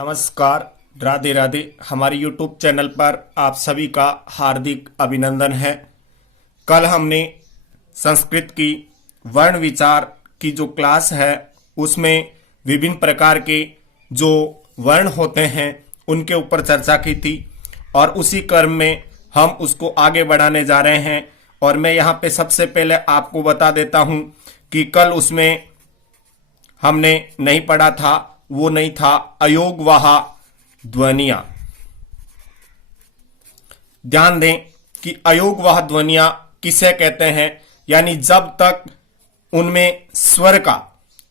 नमस्कार, राधे राधे। हमारे YouTube channel पर आप सभी का हार्दिक अभिनंदन है। कल हमने संस्कृत की वर्ण विचार की जो क्लास है उसमें विभिन्न प्रकार के जो वर्ण होते हैं उनके ऊपर चर्चा की थी और उसी क्रम में हम उसको आगे बढ़ाने जा रहे हैं। और मैं यहाँ पे सबसे पहले आपको बता देता हूँ कि कल उसमें हमने नहीं पढ़ा था, वो नहीं था अयोगवाह ध्वनियां। ध्यान दें कि अयोगवाह ध्वनियां किसे कहते हैं, यानी जब तक उनमें स्वर का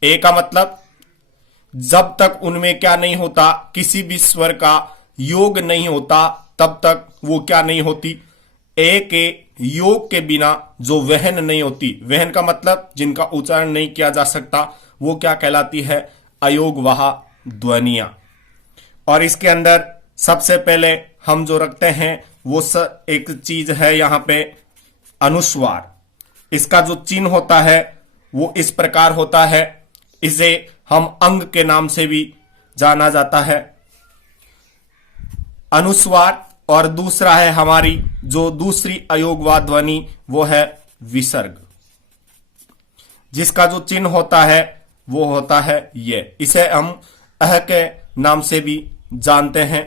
ए का मतलब जब तक उनमें क्या नहीं होता, किसी भी स्वर का योग नहीं होता तब तक वो क्या नहीं होती, ए के योग के बिना जो वहन नहीं होती, वहन का मतलब जिनका उच्चारण नहीं किया जा सकता, वो क्या कहलाती है, अयोगवाह ध्वनियां। और इसके अंदर सबसे पहले हम जो रखते हैं वो एक चीज है यहाँ पे अनुस्वार। इसका जो चिन्ह होता है वो इस प्रकार होता है, इसे हम अंग के नाम से भी जाना जाता है, अनुस्वार। और दूसरा है हमारी जो दूसरी अयोगवाह ध्वनि वो है विसर्ग, जिसका जो चिन्ह होता है वो होता है ये, इसे हम अह के नाम से भी जानते हैं।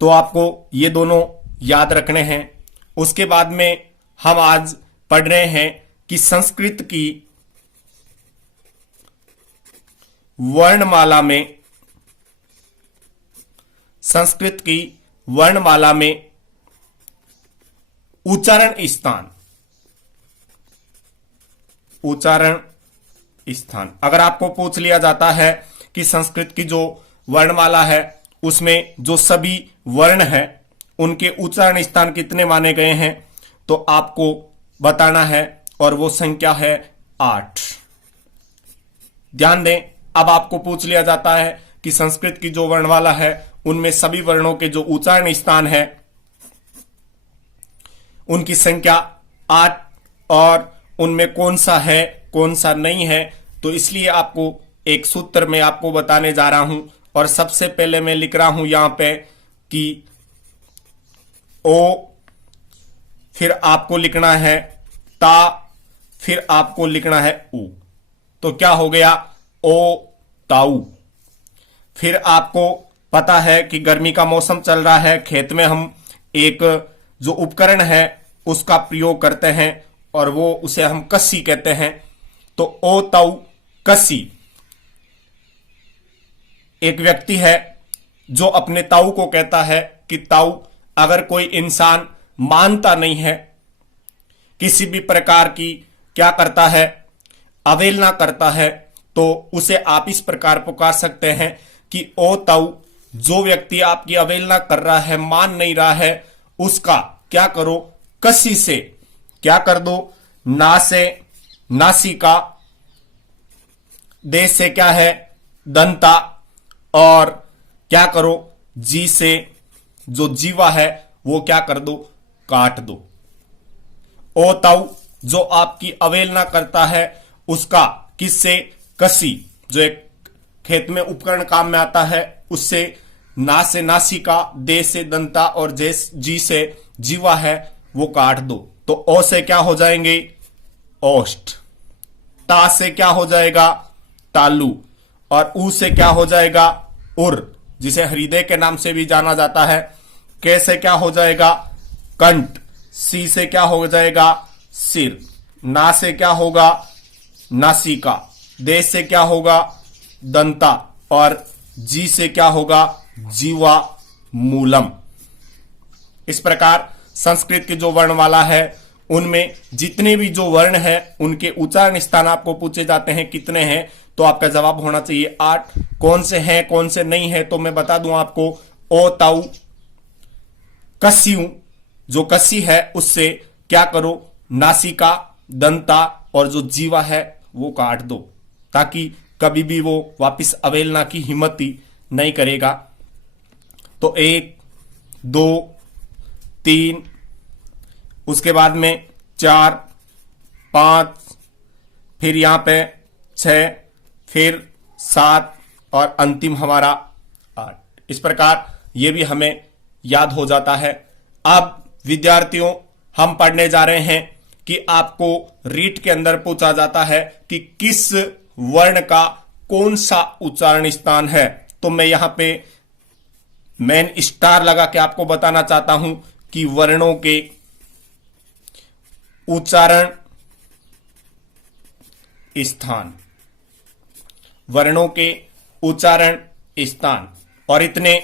तो आपको ये दोनों याद रखने हैं। उसके बाद में हम आज पढ़ रहे हैं कि संस्कृत की वर्णमाला में, संस्कृत की वर्णमाला में उच्चारण स्थान, उच्चारण स्थान। अगर आपको पूछ लिया जाता है कि संस्कृत की जो वर्णमाला है उसमें जो सभी वर्ण हैं उनके उच्चारण स्थान कितने माने गए हैं, तो आपको बताना है और वो संख्या है 8। ध्यान दें, अब आपको पूछ लिया जाता है कि संस्कृत की जो वर्णमाला है उनमें सभी वर्णों के जो उच्चारण स्थान है उनकी संख्या 8 और उनमें कौन सा है कौन सा नहीं है। तो इसलिए आपको एक सूत्र में आपको बताने जा रहा हूं और सबसे पहले मैं लिख रहा हूं यहां पे कि ओ, फिर आपको लिखना है ता, फिर आपको लिखना है उ। तो क्या हो गया, ओ ताऊ। फिर आपको पता है कि गर्मी का मौसम चल रहा है, खेत में हम एक जो उपकरण है उसका प्रयोग करते हैं और वो उसे हम कस्सी कहते हैं। तो ओ ताऊ कस्सी। एक व्यक्ति है जो अपने ताऊ को कहता है कि ताऊ, अगर कोई इंसान मानता नहीं है, किसी भी प्रकार की क्या करता है, अवहेलना करता है, तो उसे आप इस प्रकार पुकार सकते हैं कि ओ ताऊ, जो व्यक्ति आपकी अवहेलना कर रहा है, मान नहीं रहा है, उसका क्या करो, कसी से क्या कर दो, ना से नासिका, दे से क्या है दंता, और क्या करो, जी से जो जीवा है वो क्या कर दो, काट दो। ओ ताऊ, जो आपकी अवहेलना करता है उसका किससे, कसी, जो एक खेत में उपकरण काम में आता है उससे, ना से नासिका, दे से दंता और जी से जीवा है वो काट दो। तो ओ से क्या हो जाएंगे, ओष्ठ। ता से क्या हो जाएगा, तालु। और ऊ से क्या हो जाएगा, उर, जिसे हृदय के नाम से भी जाना जाता है। के से क्या हो जाएगा, कंठ। सी से क्या हो जाएगा, सिर। ना से क्या होगा, नासिका। दे से क्या होगा, दंता। और जी से क्या होगा, जीवा मूलम। इस प्रकार संस्कृत की जो वर्णमाला है उनमें जितने भी जो वर्ण है उनके उच्चारण स्थान आपको पूछे जाते हैं कितने हैं, तो आपका जवाब होना चाहिए 8। कौन से हैं कौन से नहीं है, तो मैं बता दूं आपको, ओ ताऊ कस्यू, जो कसी है उससे क्या करो, नासिका, दंता और जो जीवा है वो काट दो, ताकि कभी भी वो वापिस अवहेलना की हिम्मत ही नहीं करेगा। तो 1 2 3, उसके बाद में 4 5, फिर यहां पे 6, फिर 7, और अंतिम हमारा 8। इस प्रकार ये भी हमें याद हो जाता है। अब विद्यार्थियों हम पढ़ने जा रहे हैं कि आपको रीट के अंदर पूछा जाता है कि किस वर्ण का कौन सा उच्चारण स्थान है। तो मैं यहां पे मेन स्टार लगा के आपको बताना चाहता हूं कि वर्णों के उच्चारण स्थान, वर्णों के उच्चारण स्थान। और इतने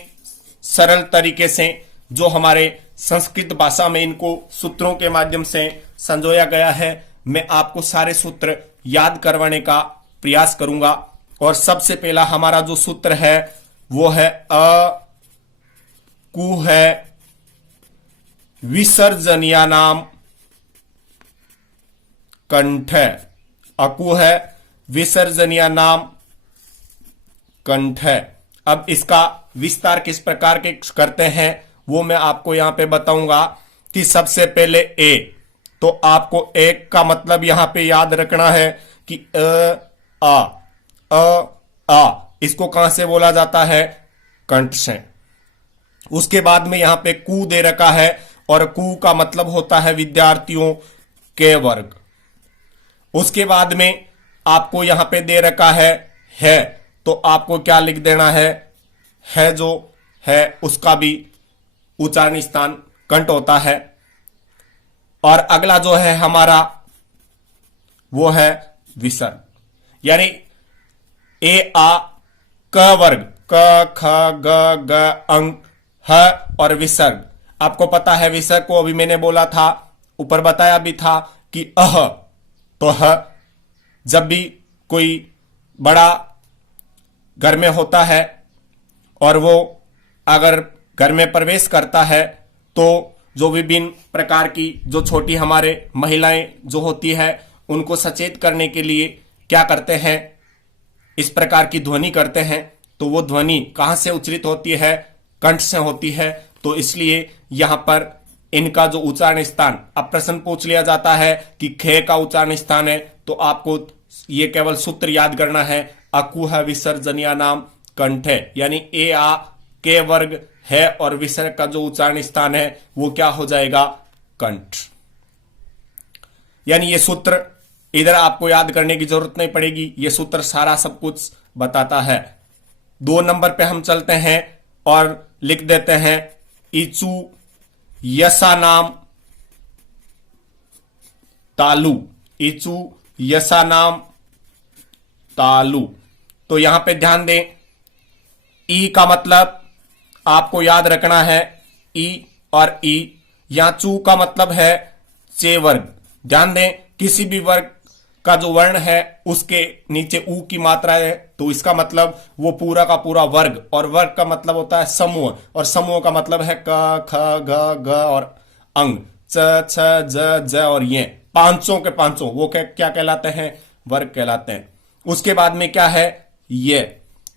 सरल तरीके से जो हमारे संस्कृत भाषा में इनको सूत्रों के माध्यम से संजोया गया है, मैं आपको सारे सूत्र याद करवाने का प्रयास करूंगा। और सबसे पहला हमारा जो सूत्र है वो है कु है विसर्जनीय नाम कंठ। अकु है विसर्जनीय नाम कंठ। अब इसका विस्तार किस प्रकार के करते हैं वो मैं आपको यहां पे बताऊंगा कि सबसे पहले ए। तो आपको एक का मतलब यहां पे याद रखना है कि आ इसको कहां से बोला जाता है? कंठ से। उसके बाद में यहां पे कु दे रखा है और कु का मतलब होता है विद्यार्थियों के वर्ग। उसके बाद में आपको यहां पे दे रखा है तो आपको क्या लिख देना है जो है उसका भी उच्चारण स्थान कंठ होता है। और अगला जो है हमारा वो है विसर्ग, यानी ए आ क वर्ग क ख ग ग अंग ह और विसर्ग। आपको पता है विसर्ग को अभी मैंने बोला था, ऊपर बताया भी था कि अह। तो ह जब भी कोई बड़ा घर में होता है और वो अगर घर में प्रवेश करता है तो जो विभिन्न प्रकार की जो छोटी हमारे महिलाएं जो होती है उनको सचेत करने के लिए क्या करते हैं, इस प्रकार की ध्वनि करते हैं। तो वो ध्वनि कहां से उच्चारित होती है? कंठ से होती है। तो इसलिए यहां पर इनका जो उच्चारण स्थान, अब प्रश्न पूछ लिया जाता है कि खे का उच्चारण स्थान है, तो आपको ये केवल सूत्र याद करना है, अकुह विसर्जनीय नाम कंठ है, यानी ए आ के वर्ग है और विसर्ग का जो उच्चारण स्थान है वो क्या हो जाएगा? कंठ। यानी ये सूत्र इधर आपको याद करने की जरूरत नहीं पड़ेगी, ये सूत्र सारा सब कुछ बताता है। 2 नंबर पे हम चलते हैं और लिख देते हैं इचु यसा नाम तालु। इचु यसा नाम तालु। तो यहां पे ध्यान दें, ई का मतलब आपको याद रखना है ई और ई। यहां चू का मतलब है चे वर्ग। ध्यान दें, किसी भी वर्ग का जो वर्ण है उसके नीचे ऊ की मात्रा है तो इसका मतलब वो पूरा का पूरा वर्ग, और वर्ग का मतलब होता है समूह, और समूह का मतलब है क ख ग ग और अंग च छ ज ज और ये पांचों के पांचों वो क्या कहलाते हैं? वर्ग कहलाते हैं। उसके बाद में क्या है? ये।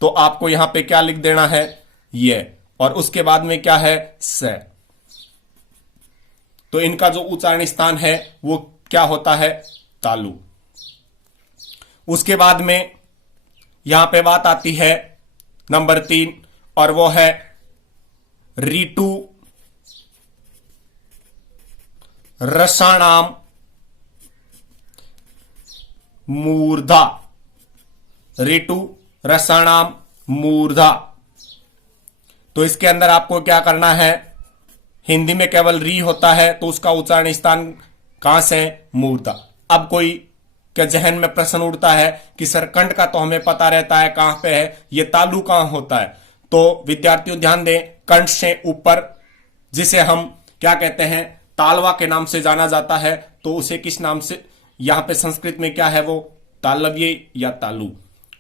तो आपको यहां पे क्या लिख देना है? ये। और उसके बाद में क्या है? स। तो इनका जो उच्चारण स्थान है वो क्या होता है? तालु। उसके बाद में यहां पे बात आती है नंबर 3, और वो है ऋतु रसाणाम मूर्धा। ऋतु रसाणाम मूर्धा। तो इसके अंदर आपको क्या करना है? हिंदी में केवल री होता है तो उसका उच्चारण स्थान कहां से? मूर्धा। अब कोई के जहन में प्रश्न उठता है कि सर कंठ का तो हमें पता रहता है कहां पे है, ये तालु कहां होता है? तो विद्यार्थियों ध्यान दें, कंठ से ऊपर जिसे हम क्या कहते हैं? तालवा के नाम से जाना जाता है, तो उसे किस नाम से यहां पे संस्कृत में क्या है? वो तालव्य या तालु।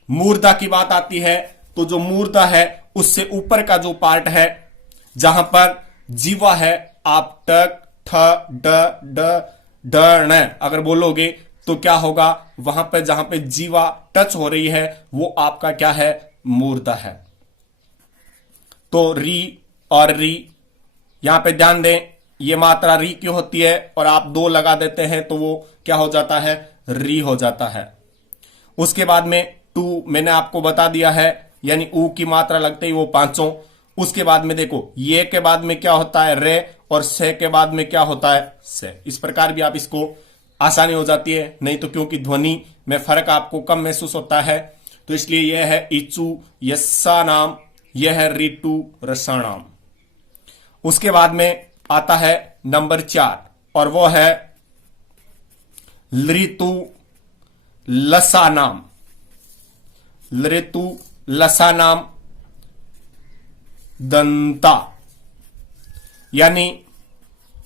मूर्धा की बात आती है तो जो मूर्धा है उससे ऊपर का जो पार्ट है जहां पर जीवा है, आप टक ठ ड ड ड न अगर बोलोगे तो क्या होगा? वहां पर जहां पे जीवा टच हो रही है वो आपका क्या है? मूर्धा है। तो री और री, यहां पे ध्यान दें, ये मात्रा री की होती है और आप 2 लगा देते हैं तो वो क्या हो जाता है? री हो जाता है। उसके बाद में टू मैंने आपको बता दिया है, यानी ऊ की मात्रा लगते ही वो पांचों। उसके बाद में देखो ये के बाद में क्या होता है रे, और से के बाद में क्या होता है से। इस प्रकार भी आप इसको आसानी हो जाती है, नहीं तो क्योंकि ध्वनि में फर्क आपको कम महसूस होता है, तो इसलिए यह है इचू यस्सा नाम, यह है ऋतु रसाणाम। उसके बाद में आता है नंबर 4 और वो है ऋतु लसानाम। ऋतु लसानाम दंता, यानी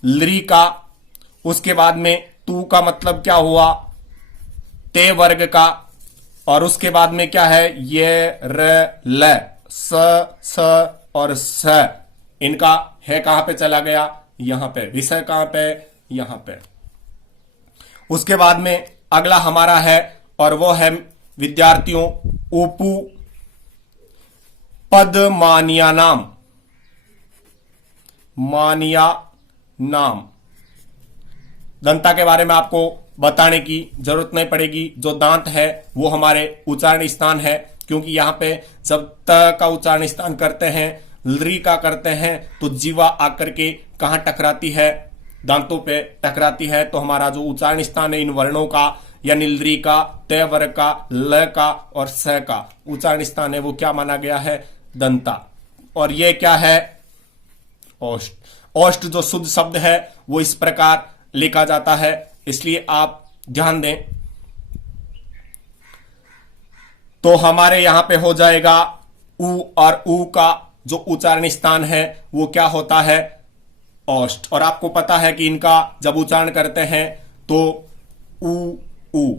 लृ का, उसके बाद में तू का मतलब क्या हुआ ते वर्ग का, और उसके बाद में क्या है ये र ल स और स, इनका है कहां पे चला गया यहां पे, विषय कहां पे यहां पे। उसके बाद में अगला हमारा है और वो है विद्यार्थियों उपु पदमानिया नाम। मानिया नाम दंता के बारे में आपको बताने की जरूरत नहीं पड़ेगी। जो दांत है वो हमारे उच्चारण स्थान है, क्योंकि यहां पे जब त का उच्चारण स्थान करते हैं, लृ का करते हैं, तो जीवा आकर के कहां टकराती है, दांतों पे टकराती है। तो हमारा जो उच्चारण स्थान है इन वर्णों का, यानी लृ का, तय वर्ग का, ल का और स का उच्चारण स्थान है, वो क्या माना गया है दंता। और ये क्या है ओष्ठ। ओष्ठ जो शुद्ध शब्द है वो इस प्रकार लिखा जाता है, इसलिए आप ध्यान दें। तो हमारे यहां पे हो जाएगा उ, और उ का जो उच्चारण स्थान है वो क्या होता है ओष्ठ। और आपको पता है कि इनका जब उच्चारण करते हैं तो उ।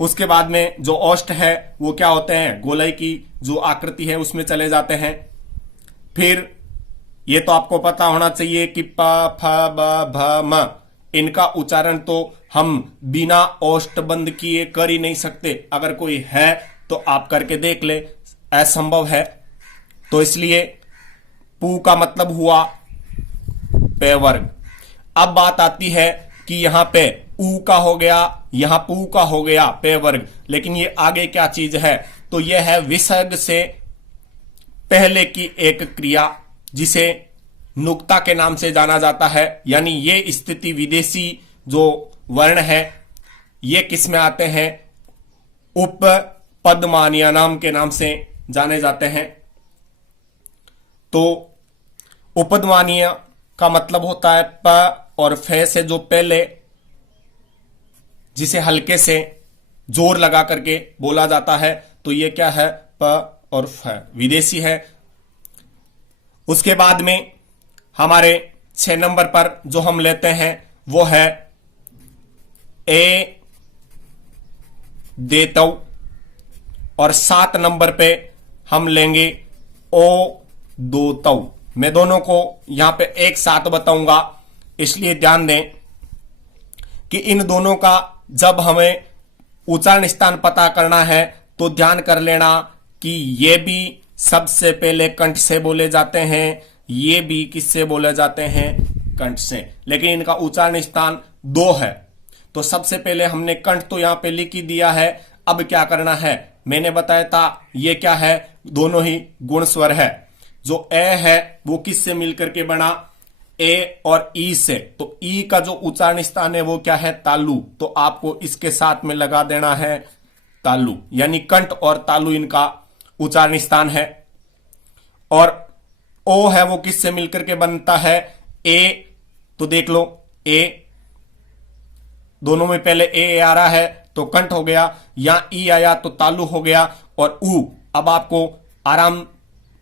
उसके बाद में जो ओष्ठ है वो क्या होते हैं गोलई की जो आकृति है उसमें चले जाते हैं। फिर ये तो आपको पता होना चाहिए कि प फ ब भ म, इनका उच्चारण तो हम बिना ओष्ठ बंद किए कर ही नहीं सकते। अगर कोई है तो आप करके देख ले, असंभव है। तो इसलिए पू का मतलब हुआ पे वर्ग। अब बात आती है कि यहां पे ऊ का हो गया, यहां पू का हो गया पे वर्ग, लेकिन ये आगे क्या चीज है, तो यह है विसर्ग से पहले की एक क्रिया जिसे नुक्ता के नाम से जाना जाता है। यानी ये स्थिति विदेशी जो वर्ण है ये किस में आते हैं, उप पदमानिया नाम के नाम से जाने जाते हैं। तो उपदमानीय का मतलब होता है प और फे से जो पहले, जिसे हल्के से जोर लगा करके बोला जाता है, तो ये क्या है प और फ, विदेशी है। उसके बाद में हमारे 6 नंबर पर जो हम लेते हैं वो है ए देतौ, और 7 नंबर पे हम लेंगे ओ दोतौ। मैं दोनों को यहां पे एक साथ बताऊंगा, इसलिए ध्यान दें कि इन दोनों का जब हमें उच्चारण स्थान पता करना है तो ध्यान कर लेना कि ये भी सबसे पहले कंठ से बोले जाते हैं, ये भी किससे बोले जाते हैं कंठ से, लेकिन इनका उच्चारण स्थान 2 है। तो सबसे पहले हमने कंठ तो यहां पे लिख ही दिया है। अब क्या करना है, मैंने बताया था ये क्या है, दोनों ही गुण स्वर है। जो ए है वो किससे मिलकर के बना, ए और ई से। तो ई का जो उच्चारण स्थान है वो क्या है तालु, तो आपको इसके साथ में लगा देना है तालु, यानी कंठ और तालु इनका उच्चारण स्थान है। और ओ है वो किससे मिलकर के बनता है ए, तो देख लो ए, दोनों में पहले ए आ रहा है तो कंठ हो गया, यहां ई आया तो तालु हो गया, और ऊ अब आपको आराम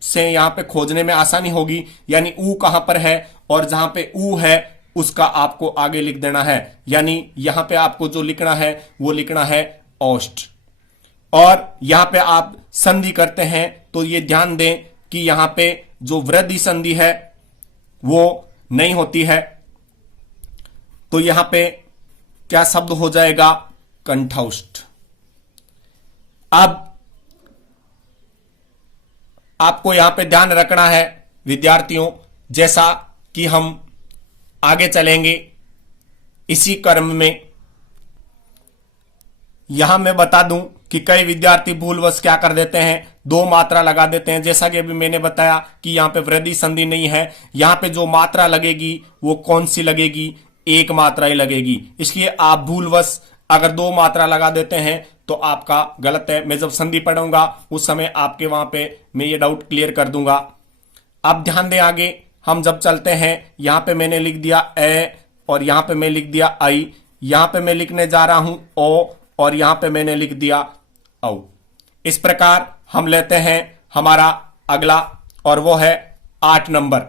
से यहां पे खोजने में आसानी होगी, यानी ऊ कहां पर है, और जहां पे ऊ है उसका आपको आगे लिख देना है, यानी यहां पे आपको जो लिखना है वो लिखना है ओष्ठ। और यहां पे आप संधि करते हैं तो ये ध्यान दें कि यहां पे जो वृद्धि संधि है वो नहीं होती है, तो यहां पे क्या शब्द हो जाएगा कंठौष्ठ। अब आपको यहां पे ध्यान रखना है विद्यार्थियों, जैसा कि हम आगे चलेंगे इसी क्रम में, यहां मैं बता दूं कि कई विद्यार्थी भूलवश क्या कर देते हैं, दो मात्रा लगा देते हैं। जैसा कि अभी मैंने बताया कि यहाँ पे वृद्धि संधि नहीं है, यहाँ पे जो मात्रा लगेगी वो कौन सी लगेगी, एक मात्रा ही लगेगी। इसलिए आप भूलवश अगर दो मात्रा लगा देते हैं तो आपका गलत है। मैं जब संधि पढ़ूंगा उस समय आपके वहां पे मैं ये डाउट क्लियर कर दूंगा। अब ध्यान दें, आगे हम जब चलते हैं, यहां पे मैंने लिख दिया ए और यहां पे मैं लिख दिया आई, यहां पे मैं लिखने जा रहा हूं ओ और यहां पे मैंने लिख दिया औ। इस प्रकार हम लेते हैं हमारा अगला, और वो है 8 नंबर।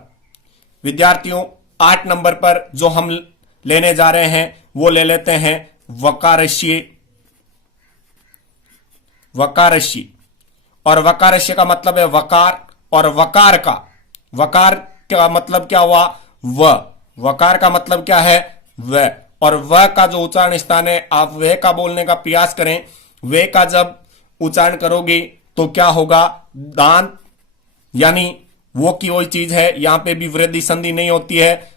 विद्यार्थियों, 8 नंबर पर जो हम लेने जा रहे हैं वो ले लेते हैं वकारस्य। वकारस्य, और वकारस्य का मतलब है वकार, और वकार का मतलब क्या हुआ, व। वकार का मतलब क्या है, व। और व का जो उच्चारण स्थान है, आप व का बोलने का प्रयास करें। व का जब उच्चारण करोगे तो क्या होगा, दांत, यानी वो की वही चीज है, यहां पे भी वृद्धि संधि नहीं होती है,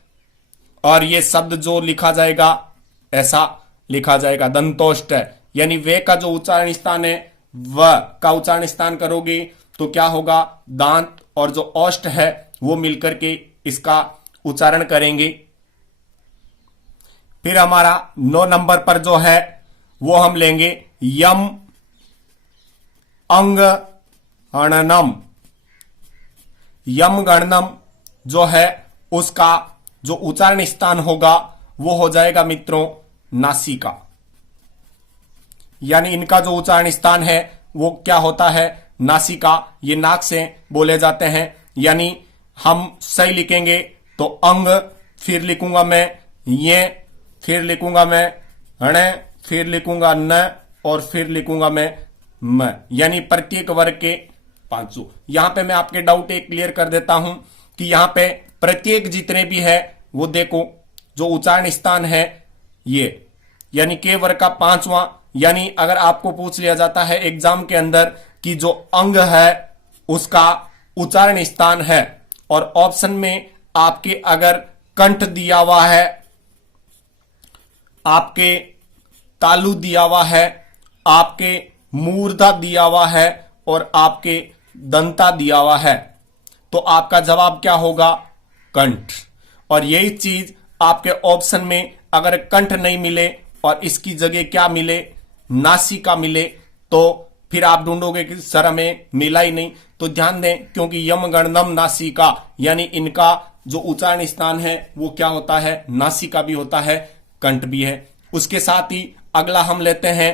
और ये शब्द जो लिखा जाएगा ऐसा लिखा जाएगा, दंतोष्ट है। यानी वे का जो उच्चारण स्थान है, व का उच्चारण स्थान करोगे तो क्या होगा, दांत और जो औष्ठ है वो मिलकर के इसका उच्चारण करेंगे। फिर हमारा 9 नंबर पर जो है वो हम लेंगे यम अंग गणनम। यम गणनम जो है उसका जो उच्चारण स्थान होगा वो हो जाएगा मित्रों नासिका। यानी इनका जो उच्चारण स्थान है वो क्या होता है, नासिका। ये नाक से बोले जाते हैं। यानी हम सही लिखेंगे तो अंग, फिर लिखूंगा मैं ये, फिर लिखूंगा मैं हण, फिर लिखूंगा न, और फिर लिखूंगा मैं म। यानी प्रत्येक वर्ग के 500। यहां पे मैं आपके डाउट एक क्लियर कर देता हूं कि यहां पे प्रत्येक जितने भी है वो देखो जो उच्चारण स्थान है ये, यानी के वर्ग का 5वां। यानी अगर आपको पूछ लिया जाता है एग्जाम के अंदर कि जो अंग है उसका उच्चारण स्थान है, और ऑप्शन में आपके अगर कंठ दिया हुआ है, आपके तालु दिया हुआ है, आपके मूर्धा दिया हुआ है, और आपके दंता दिया हुआ है, तो आपका जवाब क्या होगा, कंठ। और यही चीज आपके ऑप्शन में अगर कंठ नहीं मिले और इसकी जगह क्या मिले, नासिका मिले, तो फिर आप ढूंढोगे कि सर हमें मिला ही नहीं। तो ध्यान दें, क्योंकि यम गणनम नासिका, यानी इनका जो उच्चारण स्थान है वो क्या होता है, नासिका भी होता है, कंठ भी है। उसके साथ ही अगला हम लेते हैं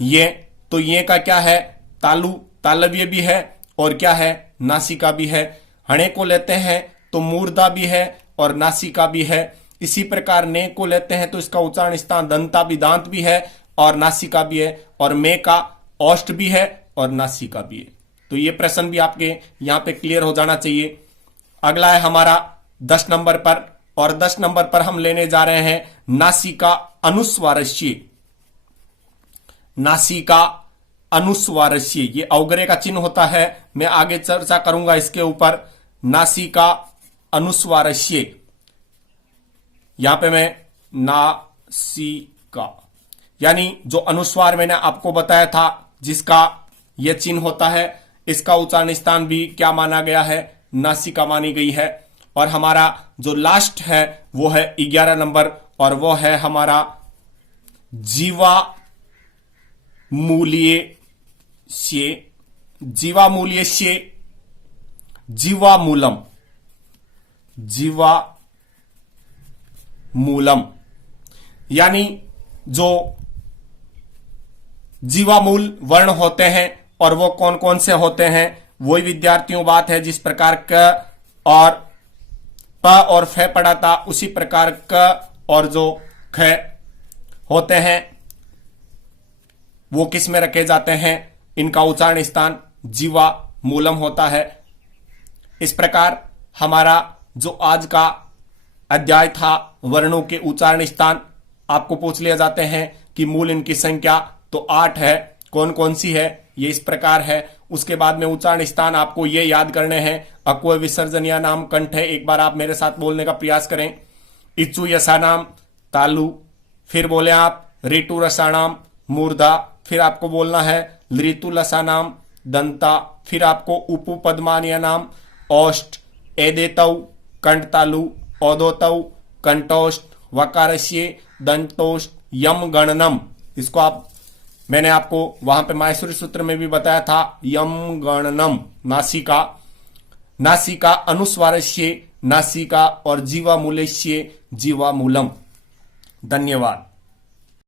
ये, तो ये का क्या है, तालु, तालव्य भी है और क्या है, नासिका भी है। हणे को लेते हैं तो मूर्धा भी है और नासिका भी है। इसी प्रकार ने को लेते हैं तो इसका उच्चारण स्थान दंता भी, दांत भी है और नासिका भी है, और मे का औष्ठ भी है और नासिका भी है। तो ये प्रश्न भी आपके यहां पे क्लियर हो जाना चाहिए। अगला है हमारा 10 नंबर पर, और 10 नंबर पर हम लेने जा रहे हैं नासिका अनुस्वारस्य। नासिका अनुस्वारस्य, ये अवग्रह का चिन्ह होता है, मैं आगे चर्चा करूंगा इसके ऊपर। नासिका अनुस्वारस्य, यहां पे मैं नासिका, यानी जो अनुस्वार मैंने आपको बताया था जिसका यह चिन्ह होता है, इसका उच्चारण स्थान भी क्या माना गया है, नासिका मानी गई है। और हमारा जो लास्ट है वो है 11 नंबर, और वो है हमारा जीवा मूल्य से, जीवा मूल्य से, जीवा मूलम, जीवा मूलम, यानी जो जीवामूल वर्ण होते हैं और वो कौन कौन से होते हैं, वही विद्यार्थियों बात है जिस प्रकार क और प और फ पढ़ा था, उसी प्रकार क और जो ख होते हैं वो किस में रखे जाते हैं, इनका उच्चारण स्थान जीवा मूलम होता है। इस प्रकार हमारा जो आज का अध्याय था वर्णों के उच्चारण स्थान, आपको पूछ लिया जाते हैं कि मूल इनकी संख्या तो 8 है, कौन कौन सी है, ये इस प्रकार है। उसके बाद में उच्चारण स्थान आपको ये याद करने हैं, अक्व विसर्जन या नाम कंठ है, एक बार आप मेरे साथ बोलने का प्रयास करें। इच्चु यसानाम तालु, फिर बोले आप ऋतु रसानाम मूर्धा, फिर आपको बोलना है ऋतु लसानाम दंता, फिर आपको उपपदमानीय नाम औष्ठ, एदेतौ कंटतालु, औदोतौ कंटोष्ठ, वकारस्य दंतोष्ठ, यम गणनम। इसको मैंने आपको वहां पे माहेश्वरी सूत्र में भी बताया था, यम गणनम। नासिका, नासिका अनुस्वारस्य नासिका और जीवामूलस्य जीवामूलम। धन्यवाद।